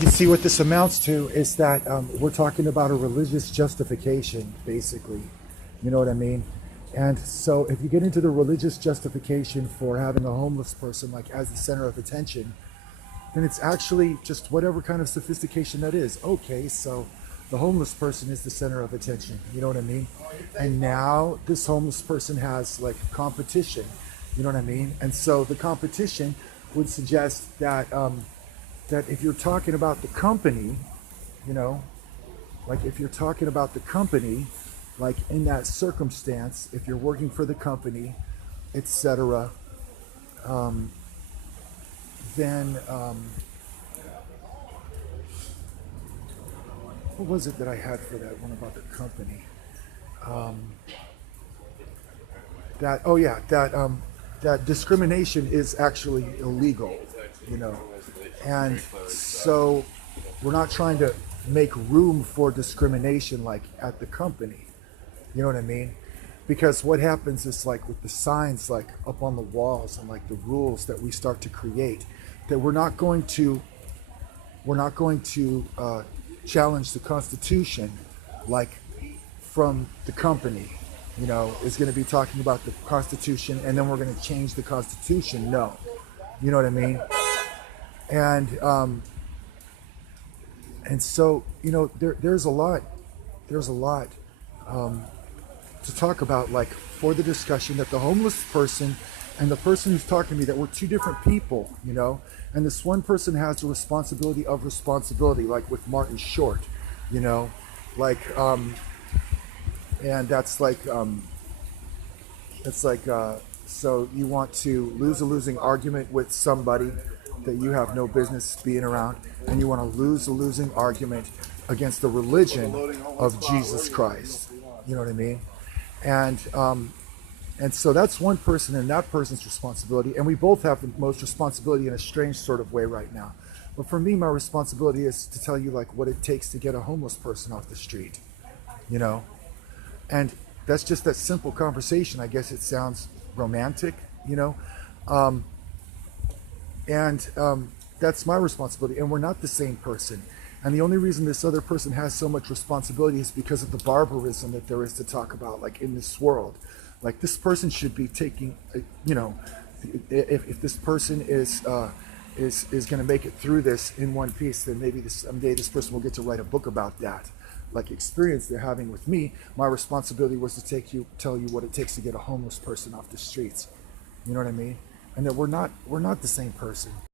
You see what this amounts to is that we're talking about a religious justification, basically. You know what I mean? And so if you get into the religious justification for having a homeless person like as the center of attention, then it's actually just whatever kind of sophistication that is. Okay, so the homeless person is the center of attention. You know what I mean? And now this homeless person has like competition. You know what I mean? And so the competition would suggest that that if you're talking about the company, you know, like if you're talking about the company, like in that circumstance, if you're working for the company, etc., then what was it that I had for that one about the company? That oh yeah, that discrimination is actually illegal, you know, and so we're not trying to make room for discrimination like at the company. You know what I mean? Because what happens is like with the signs like up on the walls and like the rules that we start to create, that we're not going to challenge the Constitution like from the company. You know, is going to be talking about the Constitution, and then we're going to change the Constitution. No, you know what I mean? And and so you know there's a lot to talk about, like for the discussion that the homeless person and the person who's talking to me, that we're two different people, you know, and this one person has a responsibility of responsibility, like with Martin Short, you know, like and that's like it's like so you want to lose a losing argument with somebody that you have no business being around, and you want to lose a losing argument against the religion of Jesus Christ. You know what I mean? And so that's one person and that person's responsibility, and we both have the most responsibility in a strange sort of way right now. But for me, my responsibility is to tell you like what it takes to get a homeless person off the street, you know. And that's just that simple conversation. I guess it sounds romantic, you know, and that's my responsibility. And we're not the same person. And the only reason this other person has so much responsibility is because of the barbarism that there is to talk about, like in this world. Like this person should be taking, you know, if this person is going to make it through this in one piece, then maybe someday this person will get to write a book about that, like experience they're having with me. My responsibility was to tell you what it takes to get a homeless person off the streets. You know what I mean? And that we're not the same person.